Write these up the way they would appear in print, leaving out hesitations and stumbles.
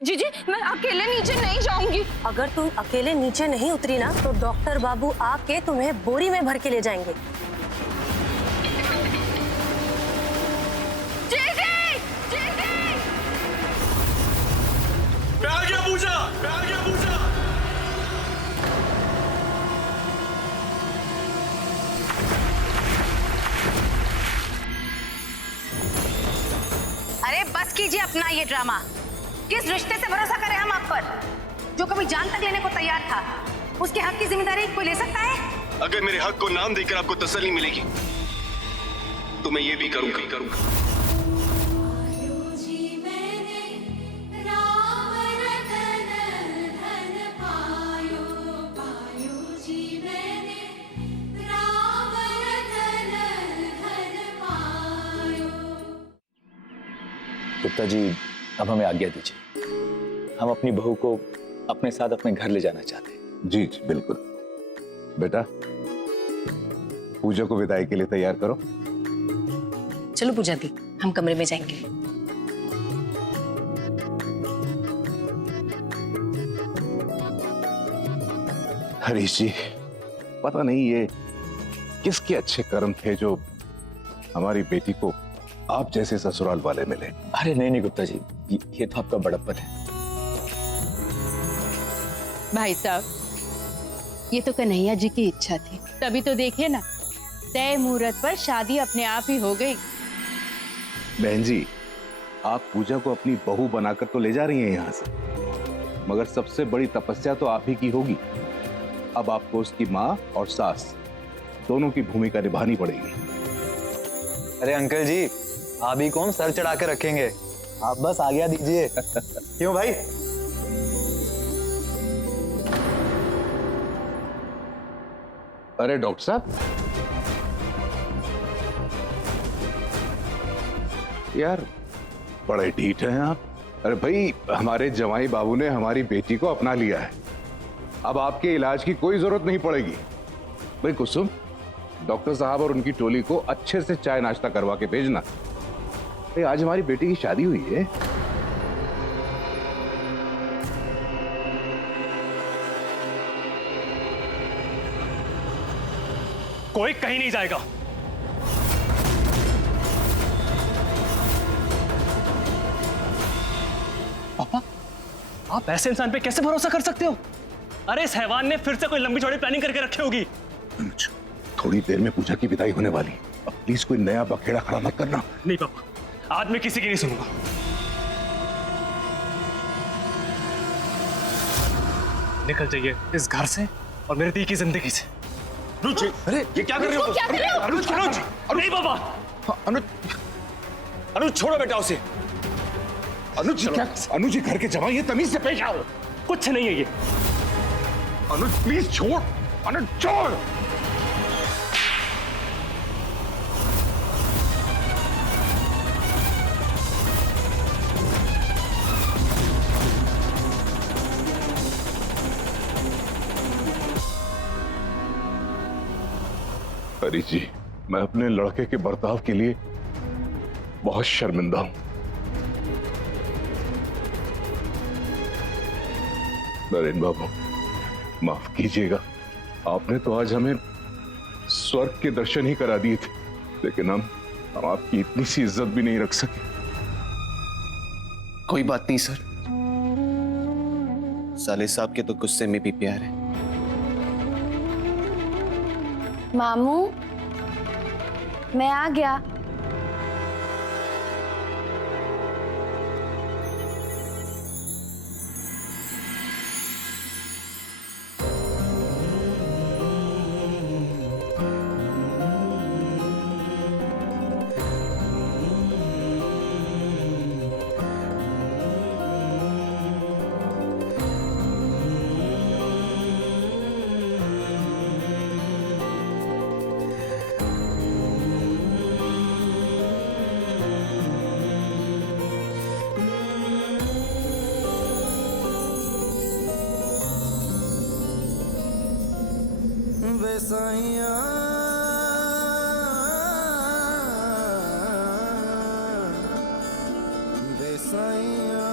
जीजी मैं अकेले नीचे नहीं जाऊंगी। अगर तुम अकेले नीचे नहीं उतरी ना तो डॉक्टर बाबू आके तुम्हें बोरी में भर के ले जाएंगे। जीजी जीजी मैं आ गया पूजा, मैं आ गया पूजा। अरे बस कीजिए अपना ये ड्रामा। किस रिश्ते से भरोसा करें हम आप पर, जो कभी जान तक लेने को तैयार था। उसके हक की जिम्मेदारी कोई ले सकता है? अगर मेरे हक को नाम देकर आपको तसल्ली मिलेगी तो मैं ये भी करूंगा। गुप्ता जी, अब हमें आज्ञा दीजिए। हम अपनी बहू को अपने साथ अपने घर ले जाना चाहते हैं। जी जी बिल्कुल। बेटा, पूजा को विदाई के लिए तैयार करो। चलो पूजा दी, हम कमरे में जाएंगे। हरीश जी, पता नहीं ये किसके अच्छे कर्म थे जो हमारी बेटी को आप जैसे ससुराल वाले मिले। अरे नहीं गुप्ता जी, ये तो आपका बड़प्पन है। भाई साहब, ये तो कन्हैया जी की इच्छा थी, तभी तो देखिए ना, तय मुहूर्त पर शादी अपने आप ही हो गई। बहन जी, आप पूजा को अपनी बहू बनाकर तो ले जा रही हैं यहाँ से, मगर सबसे बड़ी तपस्या तो आप ही की होगी। अब आपको उसकी माँ और सास दोनों की भूमिका निभानी पड़ेगी। अरे अंकल जी, आप ही को हम सर चढ़ा के रखेंगे, आप बस आज्ञा दीजिए। क्यों भाई? अरे डॉक्टर साहब, यार बड़े ढीठ हैं आप। अरे भाई, हमारे जवाई बाबू ने हमारी बेटी को अपना लिया है, अब आपके इलाज की कोई जरूरत नहीं पड़ेगी। भाई कुसुम, डॉक्टर साहब और उनकी टोली को अच्छे से चाय नाश्ता करवा के भेजना। भाई आज हमारी बेटी की शादी हुई है। कोई कहीं नहीं जाएगा। पापा, आप ऐसे इंसान पे कैसे भरोसा कर सकते हो? अरे इस हैवान ने फिर से कोई लंबी चौड़ी प्लानिंग करके रखी होगी। थोड़ी देर में पूजा की विदाई होने वाली, अब प्लीज कोई नया बखेड़ा खड़ा मत करना। नहीं पापा, आज मैं किसी की नहीं सुनूंगा। निकल जाइए इस घर से और मेरे दी की जिंदगी से। अनुज, अरे ये क्या कर रहे हो? अनुज, अनुज, नहीं पापा। अनुज छोड़ो बेटा उसे। अनुज क्या? अनुज जी घर के जवाई, ये तमीज से पेश आओ। कुछ नहीं है ये। अनुज प्लीज छोड़, अनुज छोड़। हरी जी, मैं अपने लड़के के बर्ताव के लिए बहुत शर्मिंदा हूं। नरेंद्र बाबू, माफ कीजिएगा, आपने तो आज हमें स्वर्ग के दर्शन ही करा दिए थे, लेकिन हम आपकी इतनी सी इज्जत भी नहीं रख सके। कोई बात नहीं सर, साले साहब के तो गुस्से में भी प्यार है। मामू, मैं आ गया। साइया बेसाइया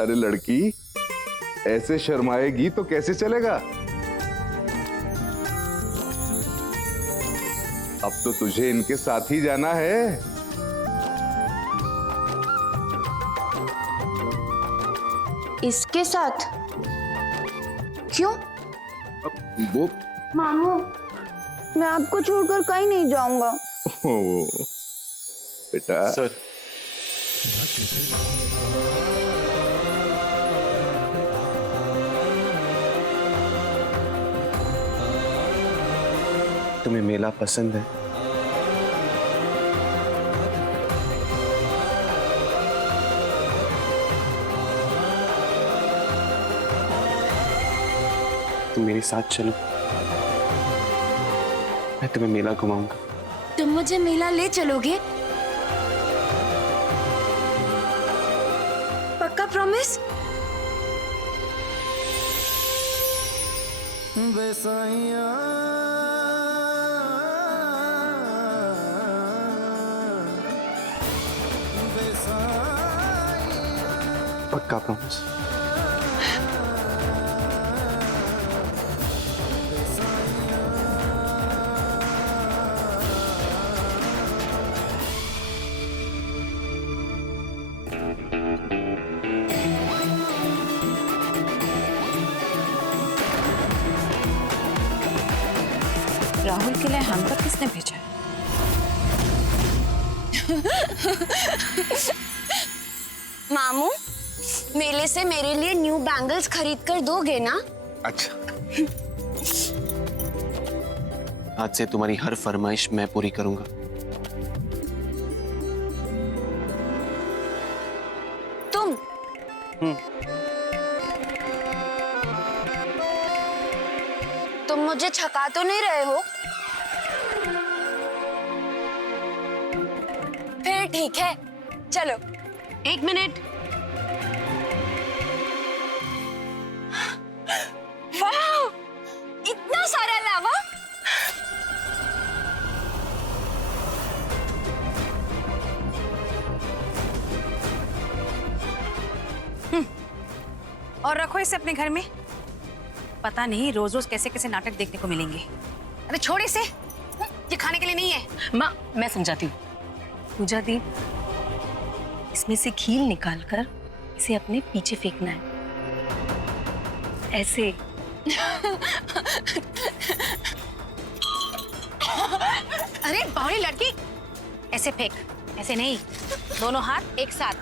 अरे लड़की, ऐसे शर्माएगी तो कैसे चलेगा? अब तो तुझे इनके साथ ही जाना है। इसके साथ? क्यों? वो मामू, मैं आपको छोड़कर कहीं नहीं जाऊंगा। ओ, बेटा सर, तुम्हें मेला पसंद है? तुम मेरे साथ चलो, मैं तुम्हें मेला घुमाऊंगा। तुम मुझे मेला ले चलोगे? पक्का प्रॉमिस? बेसाइया पक्का प्रॉमिस। राहुल के लिए हम तक किसने भेजा? मामू, मेले से मेरे लिए न्यू बैंगल्स खरीद कर दोगे ना? अच्छा, आज से तुम्हारी हर फरमाइश मैं पूरी करूंगा। तुम? तुम मुझे छका तो नहीं रहे हो? फिर ठीक है, चलो। 1 मिनट। वाह! इतना सारा लावा? और रखो इसे अपने घर में। पता नहीं रोज रोज कैसे कैसे नाटक देखने को मिलेंगे। अरे छोड़ इसे, ये खाने के लिए नहीं है। माँ, मैं समझाती हूँ। पूजा दी, इसमें से खील निकालकर इसे अपने पीछे फेंकना है, ऐसे। अरे बावली लड़की, ऐसे फेंक, ऐसे नहीं, दोनों हाथ एक साथ।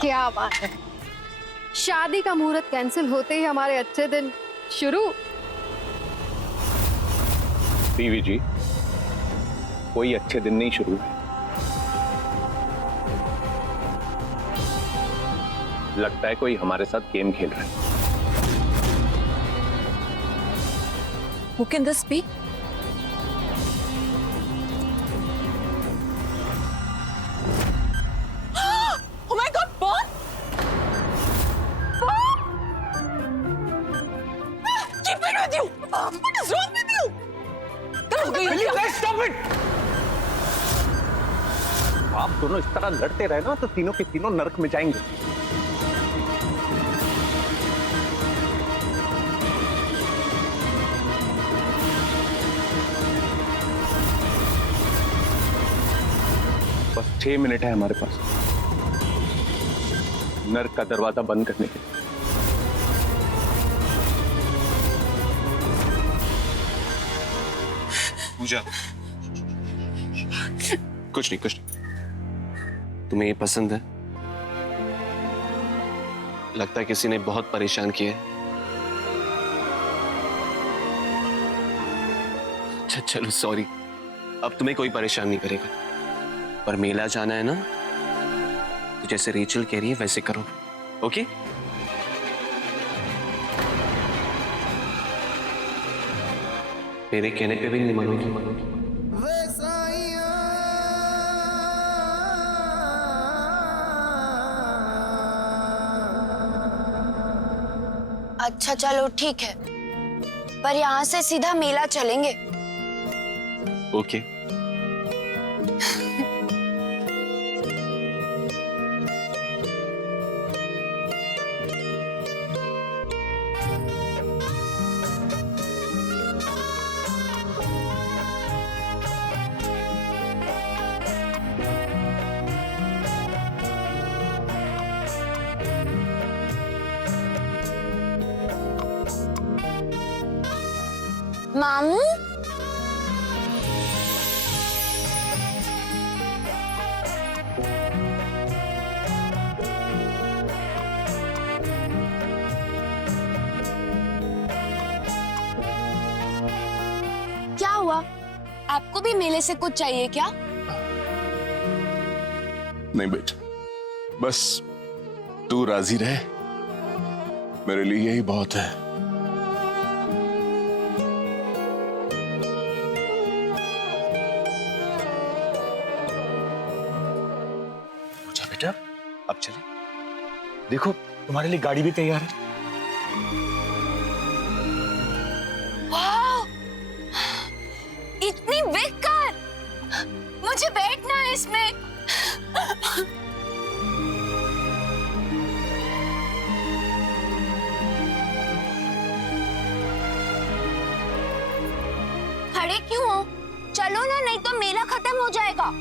क्या बात है, शादी का मुहूर्त कैंसिल होते ही हमारे अच्छे दिन शुरू। बीवी जी, कोई अच्छे दिन नहीं शुरू है। लगता है कोई हमारे साथ गेम खेल रहा है। Who can this be? Oh my God, Paul! Paul! Keep it with you! What is wrong with you? Stop it! आप दोनों इस तरह लड़ते रहे ना तो तीनों के तीनों नरक में जाएंगे। बस 6 मिनट है हमारे पास नर्क का दरवाजा बंद करने के लिए। पूजा, कुछ नहीं, कुछ नहीं। तुम्हें ये पसंद है? लगता है किसी ने बहुत परेशान किया है। अच्छा चलो, सॉरी। अब तुम्हें कोई परेशान नहीं करेगा। पर मेला जाना है ना, तो जैसे रेचल कह रही है वैसे करो, ओके? मेरे कहने पे भी नहीं मानोगी। अच्छा चलो ठीक है, पर यहाँ से सीधा मेला चलेंगे। ओके। मामू, क्या हुआ? आपको भी मेले से कुछ चाहिए क्या? नहीं बेटा, बस तू राजी रहे, मेरे लिए यही बहुत है। पूजा बेटा, अब चले। देखो तुम्हारे लिए गाड़ी भी तैयार है। वाह! इतनी बिग कार! मुझे बैठना है इसमें। खड़े क्यों हो? चलो ना, नहीं तो मेला खत्म हो जाएगा।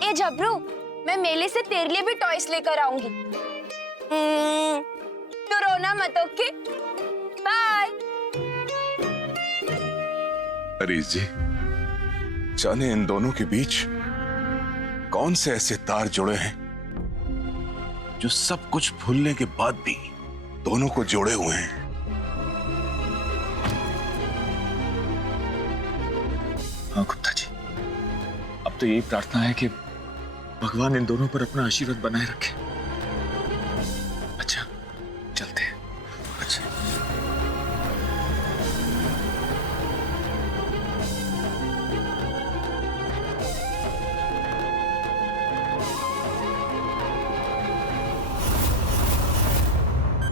ए जबरू, मैं मेले से तेरे लिए भी टॉयज लेकर आऊंगी। तू रोना मत, ओके? बाय। हरीश जी, जाने इन दोनों के बीच कौन से ऐसे तार जुड़े हैं जो सब कुछ भूलने के बाद भी दोनों को जोड़े हुए हैं। हाँ गुप्ता जी, अब तो यही प्रार्थना है कि भगवान इन दोनों पर अपना आशीर्वाद बनाए रखे। अच्छा चलते हैं। अच्छा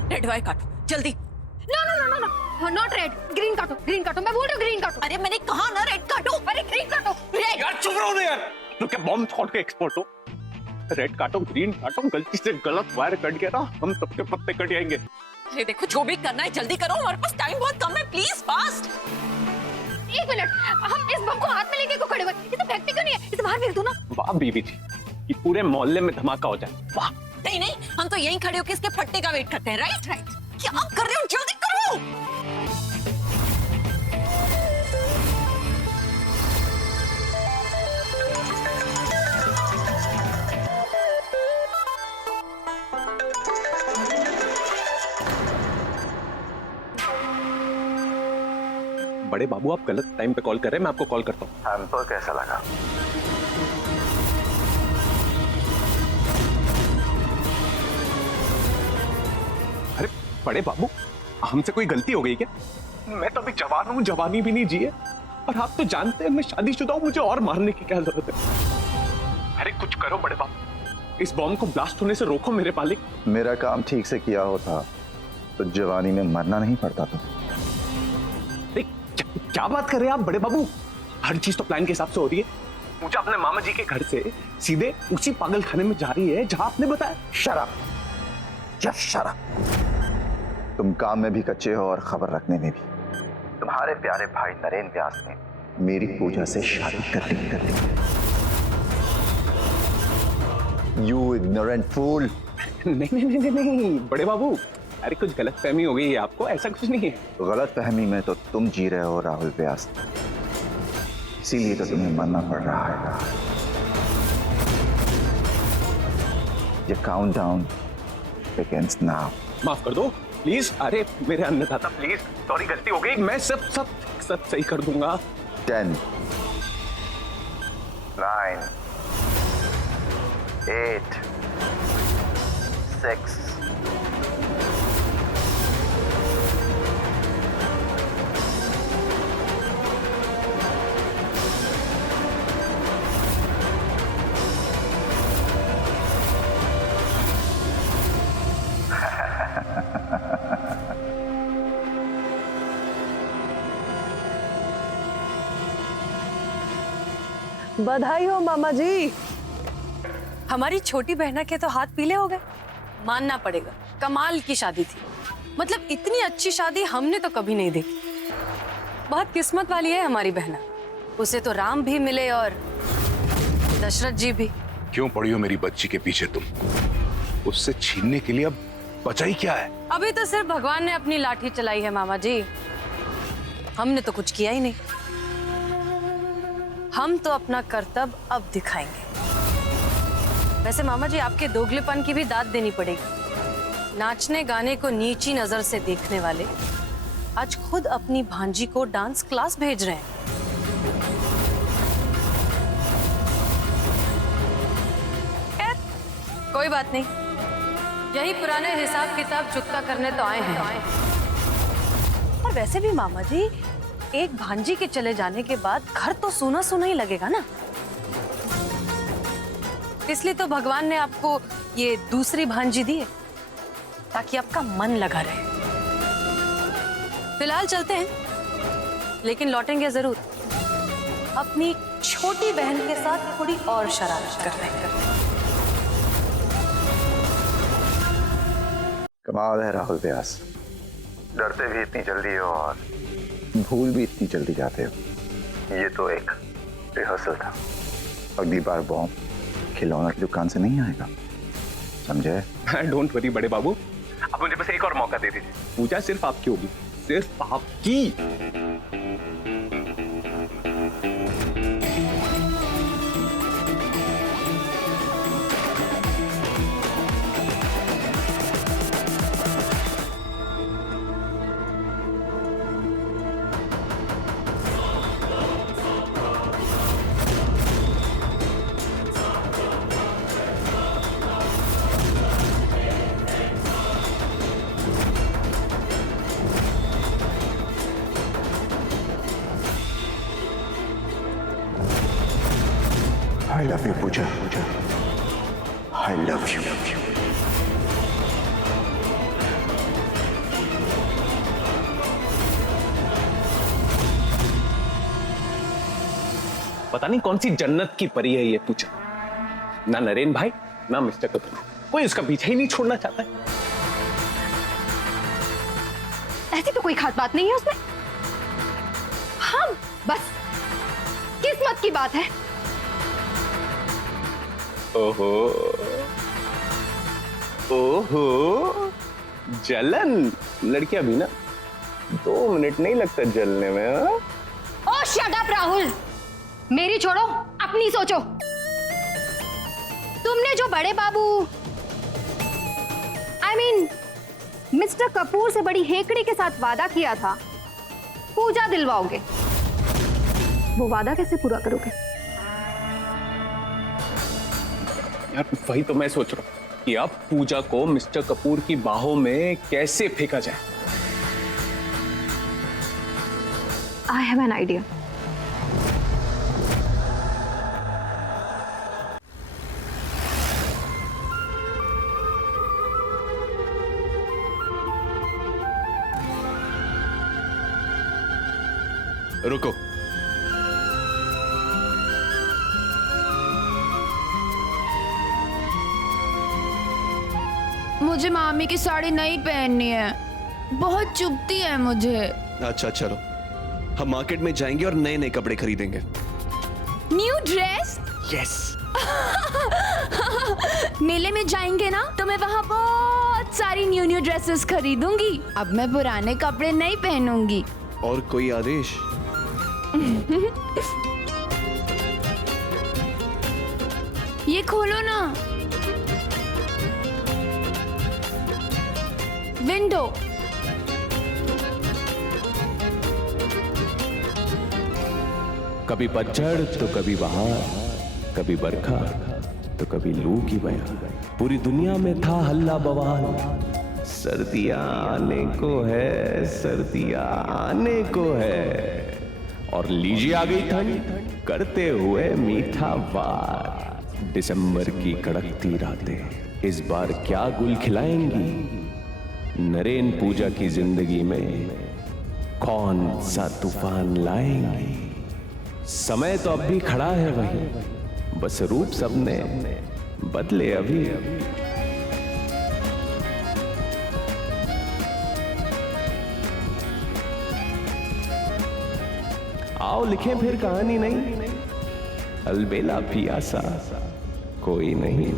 रेड वाई काटो जल्दी। No no no no no, not red, green काटो, ग्रीन काटो। मैं बोल रही हूँ ग्रीन काटो। अरे मैंने कहा ना रेड काटो। अरे ग्रीन काटो, रेड। यार चुप रहो ना यार, तो क्या बॉम्ब स्क्वाड के एक्सपर्ट हो? रेड काटो, ग्रीन काटो, गलती से गलत वायर कट गया ना, हम सबके पत्ते कट जाएंगे। अरे देखो, जो भी करना है जल्दी करो, हमारे पास टाइम बहुत कम है, प्लीज फास्ट। एक मिनट, हम इस बम को हाथ में लेके क्यों खड़े हुए? इसे फेंकते क्यों नहीं है? इसे बाहर फेंक दो ना। वाह बीवी जी, कि पूरे मोहल्ले में धमाका हो जाए। वाह। नहीं नहीं, हम तो यहीं खड़े होकर इसके फटने का वेट करते हैं। राइट राइट, क्या आप कर रहे हो? जल्दी करो। बड़े बाबू, आप गलत टाइम पे कॉल कर रहे हैं, मैं आपको कॉल करता हूँ। हमको कैसा लगा? अरे बड़े बाबू, हमसे कोई गलती हो गई क्या? मैं तो अभी जवान हूँ, जवानी भी नहीं जिए, और आप तो जानते हैं मैं शादीशुदा हूँ, मुझे और मारने की क्या जरूरत है? अरे कुछ करो बड़े बाबू, इस बॉम्ब को ब्लास्ट होने से रोको मेरे मालिक। मेरा काम ठीक से किया होता तो जवानी में मरना नहीं पड़ता था। क्या बात कर रहे हैं आप बड़े बाबू? हर चीज तो प्लान के हिसाब से हो रही है। पूजा अपने मामा जी के घर से सीधे उसी पागल खाने में जा रही है जहां आपने बताया। शराब, जस्ट शराब। तुम काम में भी कच्चे हो और खबर रखने में भी। तुम्हारे प्यारे भाई नरेंद्र व्यास ने मेरी पूजा से शादी कर ली। You ignorant fool। नहीं नहीं नहीं नहीं बड़े बाबू, अरे कुछ गलत फहमी हो गई है आपको, ऐसा कुछ नहीं है। गलत फहमी में तो तुम जी रहे हो राहुल व्यास, इसीलिए तो तुम्हें मरना पड़ रहा है। ये काउंटडाउन begins now। माफ कर दो प्लीज। अरे मेरे अन्नदाता प्लीज, सॉरी गलती हो गई, मैं सब सब सब सही कर दूंगा। 10 9 8 6 5 बधाई हो मामा जी। हमारी छोटी बहना के तो हाथ पीले हो गए। मानना पड़ेगा, कमाल की शादी थी। मतलब इतनी अच्छी शादी हमने तो कभी नहीं देखी। बहुत किस्मत वाली है हमारी बहना। उसे तो राम भी मिले और दशरथ जी भी। क्यों पड़ी हो मेरी बच्ची के पीछे तुम? उससे छीनने के लिए अब बचा ही क्या है? अभी तो सिर्फ भगवान ने अपनी लाठी चलाई है मामा जी, हमने तो कुछ किया ही नहीं। हम तो अपना कर्तव्य अब दिखाएंगे। वैसे मामा जी, आपके दोगलेपन की भी दाद देनी पड़ेगी। नाचने गाने को नीची नजर से देखने वाले आज खुद अपनी भांजी को डांस क्लास भेज रहे हैं। खैर, कोई बात नहीं, यही पुराने हिसाब किताब चुकता करने तो आए हैं। और वैसे भी मामा जी, एक भांजी के चले जाने के बाद घर तो सूना सूना ही लगेगा ना। इसलिए तो भगवान ने आपको ये दूसरी भांजी दी है, ताकि आपका मन लगा रहे। फिलहाल चलते हैं, लेकिन लौटेंगे जरूर अपनी छोटी बहन के साथ थोड़ी और शरारत करने। कमाल है राहुल व्यास, डरते भी इतनी जल्दी हो और भूल भी इतनी जल्दी जाते हो। ये तो एक रिहर्सल था। अगली बार बॉम्ब खिलौना की दुकान से नहीं आएगा, समझे? डोंट वरी बड़े बाबू, अब मुझे बस एक और मौका दे दीजिए। पूजा सिर्फ आपकी होगी, सिर्फ आपकी। I love you, Pooja. I love you. पता नहीं कौन सी जन्नत की परी है ये पूजा। ना नरेन भाई, ना मिस्टर कपूर, कोई उसका पीछा ही नहीं छोड़ना चाहता है। ऐसी तो कोई खास बात नहीं है उसमें। हाँ, बस किस्मत की बात है। ओहो ओहो, जलन। लड़कियां भी ना 2 मिनट नहीं लगता जलने में। हाँ? ओ शट अप राहुल, मेरी छोड़ो, अपनी सोचो। तुमने जो बड़े बाबू मिस्टर कपूर से बड़ी हेकड़ी के साथ वादा किया था, पूजा दिलवाओगे, वो वादा कैसे पूरा करोगे? यार वही तो मैं सोच रहा हूँ कि अब पूजा को मिस्टर कपूर की बाहों में कैसे फेंका जाए। I have an idea. रुको, मुझे मामी की साड़ी नहीं पहननी है, बहुत चुभती है मुझे। अच्छा चलो, हम मार्केट में जाएंगे और नए नए कपड़े खरीदेंगे। New dress? यस। मेले में जाएंगे ना, तो मैं वहाँ बहुत सारी न्यू ड्रेसेस खरीदूंगी। अब मैं पुराने कपड़े नहीं पहनूंगी। और कोई आदेश? ये खोलो ना, विंडो। कभी पतझड़ तो कभी बहार, कभी बरखा तो कभी लू की बयार। पूरी दुनिया में था हल्ला बवाल, सर्दियां आने को है, सर्दियां आने को है। और लीजिए आ गई ठंड करते हुए मीठा वार। दिसंबर की कड़कती रातें इस बार क्या गुल खिलाएंगी? नरेन पूजा की जिंदगी में कौन सा तूफान लाएंगी? समय तो अब भी खड़ा है वही, बस रूप सबने बदले अभी अभी। आओ लिखें फिर कहानी नहीं, अलबेला पियासा कोई नहीं।